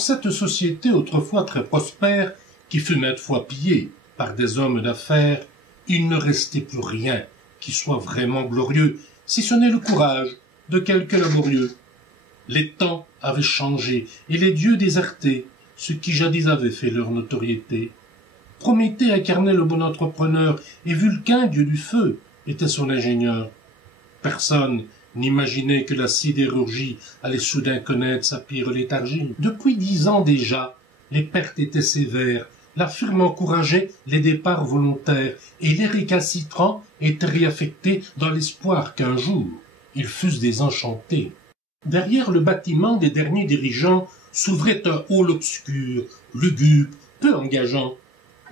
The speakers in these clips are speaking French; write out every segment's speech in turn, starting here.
Pour cette société autrefois très prospère, qui fut maintes fois pillée par des hommes d'affaires, il ne restait plus rien qui soit vraiment glorieux, si ce n'est le courage de quelques laborieux. Les temps avaient changé et les dieux désertés, ce qui jadis avait fait leur notoriété. Prométhée incarnait le bon entrepreneur et Vulcain, dieu du feu, était son ingénieur. Personne n'imaginait que la sidérurgie allait soudain connaître sa pire léthargie. Depuis 10 ans déjà, les pertes étaient sévères, la firme encourageait les départs volontaires et les récalcitrants étaient réaffectés dans l'espoir qu'un jour ils fussent désenchantés. Derrière le bâtiment des derniers dirigeants s'ouvrait un hall obscur, lugubre, peu engageant.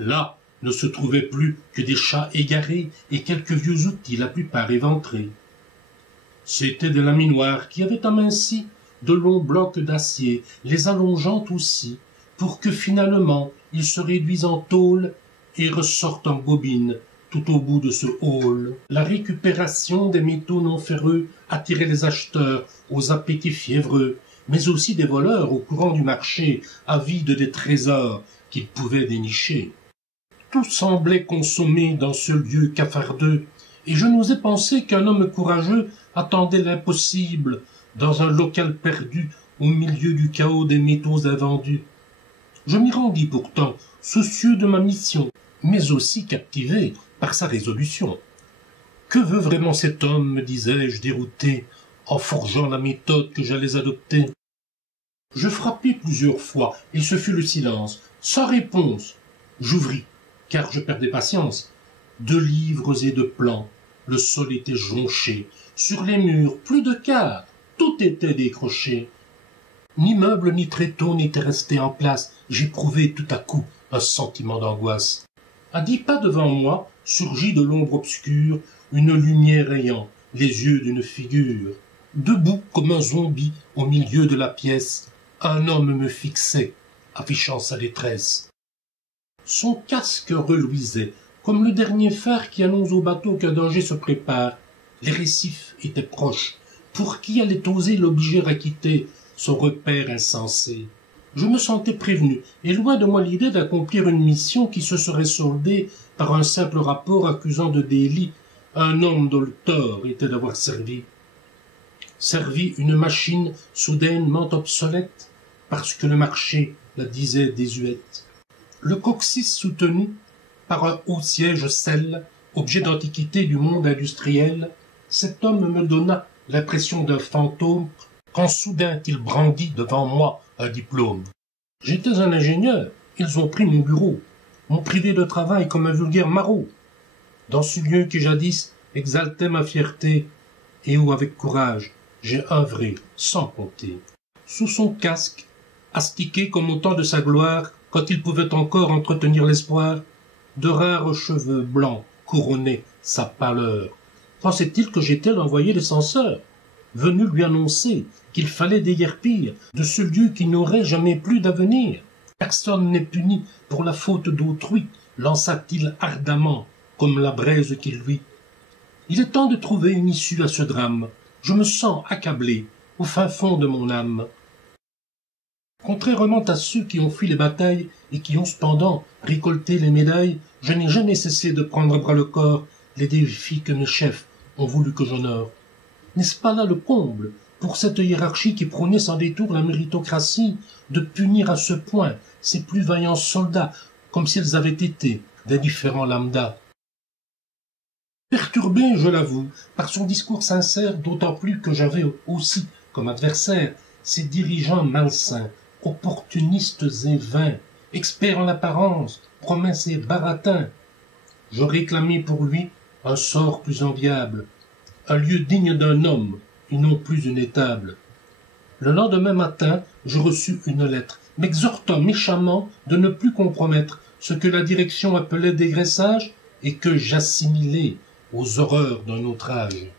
Là ne se trouvaient plus que des chats égarés et quelques vieux outils, la plupart éventrés. C'étaient des laminoirs qui avaient aminci de longs blocs d'acier, les allongeant aussi, pour que finalement ils se réduisent en tôle et ressortent en bobine tout au bout de ce hall. La récupération des métaux non ferreux attirait les acheteurs aux appétits fiévreux, mais aussi des voleurs au courant du marché, avides des trésors qu'ils pouvaient dénicher. Tout semblait consommé dans ce lieu cafardeux, et je n'osais penser qu'un homme courageux attendait l'impossible dans un local perdu au milieu du chaos des métaux invendus. Je m'y rendis pourtant, soucieux de ma mission, mais aussi captivé par sa résolution. Que veut vraiment cet homme, me disais-je dérouté, en forgeant la méthode que j'allais adopter? Je frappai plusieurs fois, et ce fut le silence. Sans réponse, j'ouvris, car je perdais patience. 2 livres et 2 plans, le sol était jonché. Sur les murs, plus de cadres, tout était décroché. Ni meubles ni tréteaux n'étaient restés en place. J'éprouvai tout à coup un sentiment d'angoisse. À 10 pas devant moi surgit de l'ombre obscure une lumière ayant les yeux d'une figure. Debout comme un zombie au milieu de la pièce, un homme me fixait, affichant sa détresse. Son casque reluisait, comme le dernier phare qui annonce au bateau qu'un danger se prépare. Les récifs étaient proches. Pour qui allait oser l'obliger à quitter son repère insensé? Je me sentais prévenu, et loin de moi l'idée d'accomplir une mission qui se serait soldée par un simple rapport accusant de délit un homme dont le tort était d'avoir servi une machine soudainement obsolète, parce que le marché la disait désuète. Le coccyx soutenu par un haut siège sel, objet d'antiquité du monde industriel, cet homme me donna l'impression d'un fantôme quand soudain il brandit devant moi un diplôme. J'étais un ingénieur, ils ont pris mon bureau, m'ont privé de travail comme un vulgaire maraud. Dans ce lieu qui jadis exaltait ma fierté, et où avec courage j'ai œuvré sans compter. Sous son casque, astiqué comme au temps de sa gloire, quand il pouvait encore entretenir l'espoir, de rares cheveux blancs couronnaient sa pâleur. Pensait-il que j'étais l'envoyé des censeurs, venu lui annoncer qu'il fallait déguerpir de ce lieu qui n'aurait jamais plus d'avenir? Personne n'est puni pour la faute d'autrui, lança-t-il ardemment, comme la braise qui luit. Il est temps de trouver une issue à ce drame. Je me sens accablé au fin fond de mon âme. Contrairement à ceux qui ont fui les batailles et qui ont cependant récolté les médailles, je n'ai jamais cessé de prendre à bras le corps les défis que mes chefs ont voulu que j'honore. N'est-ce pas là le comble, pour cette hiérarchie qui prônait sans détour la méritocratie, de punir à ce point ces plus vaillants soldats, comme s'ils avaient été d'indifférents lambda? Perturbé, je l'avoue, par son discours sincère, d'autant plus que j'avais aussi comme adversaire ces dirigeants malsains, opportunistes et vains, experts en apparence, promesses et baratins. Je réclamais pour lui un sort plus enviable, un lieu digne d'un homme, et non plus une étable. Le lendemain matin, je reçus une lettre, m'exhortant méchamment de ne plus compromettre ce que la direction appelait dégraissage et que j'assimilais aux horreurs d'un autre âge.